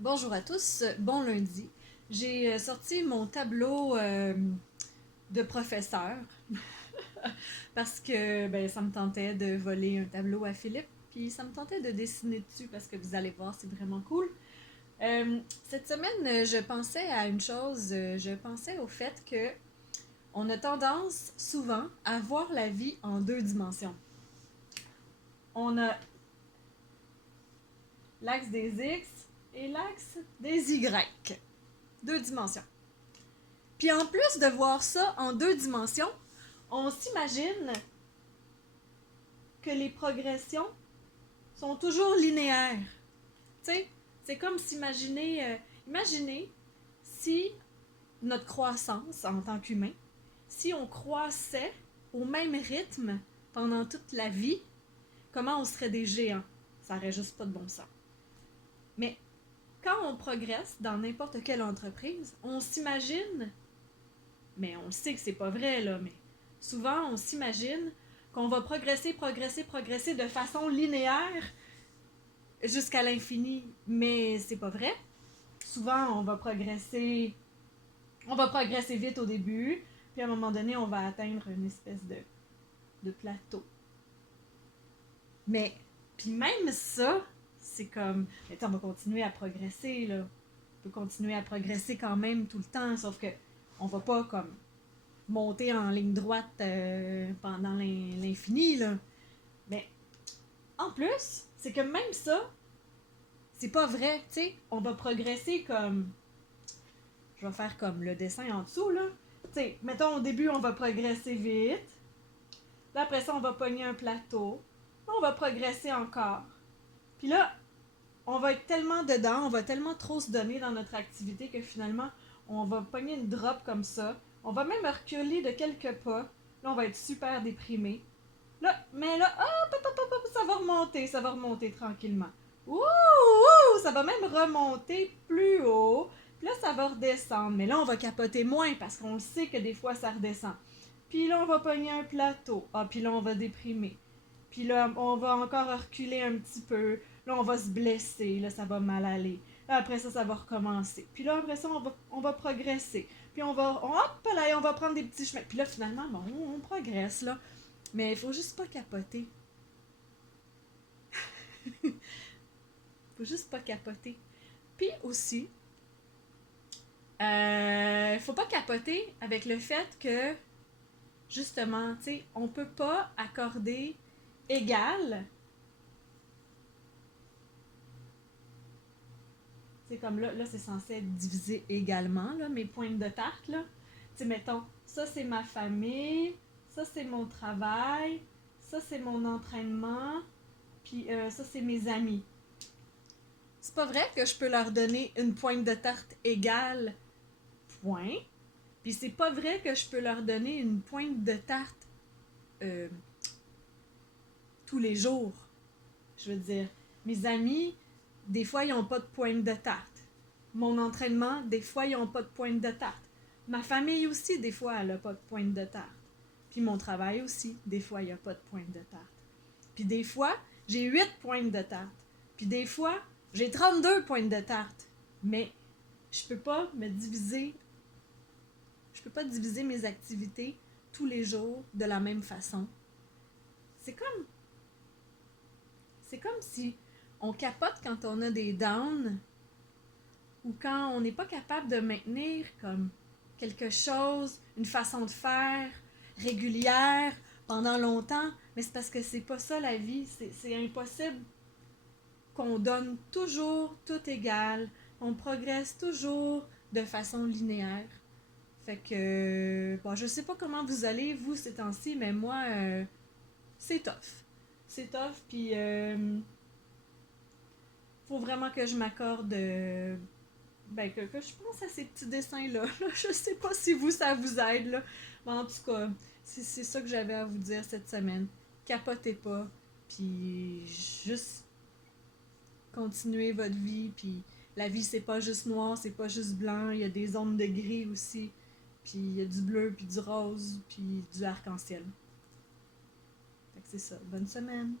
Bonjour à tous, bon lundi. J'ai sorti mon tableau de professeur parce que ça me tentait de voler un tableau à Philippe, puis ça me tentait de dessiner dessus parce que vous allez voir, c'est vraiment cool. Cette semaine, je pensais à une chose, je pensais au fait que on a tendance souvent à voir la vie en deux dimensions. On a l'axe des X et l'axe des Y. Deux dimensions. Puis en plus de voir ça en deux dimensions, on s'imagine que les progressions sont toujours linéaires. Tu sais, c'est comme s'imaginer, imaginez si notre croissance en tant qu'humain, si on croissait au même rythme pendant toute la vie, comment on serait des géants? Ça n'aurait juste pas de bon sens. Mais quand on progresse dans n'importe quelle entreprise, on s'imagine, mais on sait que c'est pas vrai là, mais souvent on s'imagine qu'on va progresser de façon linéaire jusqu'à l'infini, mais c'est pas vrai. Souvent on va progresser vite au début, puis à un moment donné on va atteindre une espèce de plateau. Mais puis même ça, c'est comme, on va continuer à progresser là. On peut continuer à progresser quand même tout le temps, sauf que on va pas comme monter en ligne droite pendant l'infini là. Mais en plus, c'est que même ça, c'est pas vrai, tu sais. On va progresser comme. Je vais faire comme le dessin en dessous, là. Tu sais, mettons au début, on va progresser vite. Là, après ça, on va pogner un plateau. Là, on va progresser encore. Puis là, on va être tellement dedans, on va tellement trop se donner dans notre activité que finalement, on va pogner une drop comme ça. On va même reculer de quelques pas. Là, on va être super déprimé. Là, mais là, hop, ça va remonter tranquillement. Ça va même remonter plus haut. Puis là, ça va redescendre. Mais là, on va capoter moins parce qu'on le sait que des fois, ça redescend. Puis là, on va pogner un plateau. Ah, puis là, on va déprimer. Puis là, on va encore reculer un petit peu. Là, on va se blesser. Là, ça va mal aller. Là, après ça, ça va recommencer. Puis là, après ça, on va progresser. Puis hop là, on va prendre des petits chemins. Puis là, finalement, bon, on progresse, là. Mais il faut juste pas capoter. Faut juste pas capoter. Puis aussi, faut pas capoter avec le fait que, justement, tu sais, on peut pas accorder égal. C'est comme là, c'est censé être divisé également, là, mes pointes de tarte, là. Tu sais, mettons, ça c'est ma famille, ça c'est mon travail, ça c'est mon entraînement, puis ça c'est mes amis. C'est pas vrai que je peux leur donner une pointe de tarte égale, point. Puis c'est pas vrai que je peux leur donner une pointe de tarte euh, tous les jours. Je veux dire, mes amis, des fois, ils n'ont pas de pointe de tarte. Mon entraînement, des fois, ils n'ont pas de pointe de tarte. Ma famille aussi, des fois, elle n'a pas de pointe de tarte. Puis mon travail aussi, des fois, il n'y a pas de pointe de tarte. Puis des fois, j'ai 8 pointes de tarte. Puis des fois, j'ai 32 pointes de tarte. Mais je peux pas me diviser. Je peux pas diviser mes activités tous les jours de la même façon. C'est comme c'est comme si on capote quand on a des downs ou quand on n'est pas capable de maintenir comme quelque chose, une façon de faire régulière pendant longtemps, mais c'est parce que c'est pas ça la vie, c'est impossible qu'on donne toujours tout égal, on progresse toujours de façon linéaire. Fait que, bon, je sais pas comment vous allez, vous, ces temps-ci, mais moi, c'est tough. C'est tough, puis faut vraiment que je m'accorde, que je pense à ces petits dessins-là. Là. Je sais pas si vous, ça vous aide, là. Mais en tout cas, c'est ça que j'avais à vous dire cette semaine. Capotez pas, puis juste continuez votre vie, puis la vie, c'est pas juste noir, c'est pas juste blanc, il y a des zones de gris aussi. Puis il y a du bleu, puis du rose, puis du arc-en-ciel. Fait que c'est ça. Bonne semaine!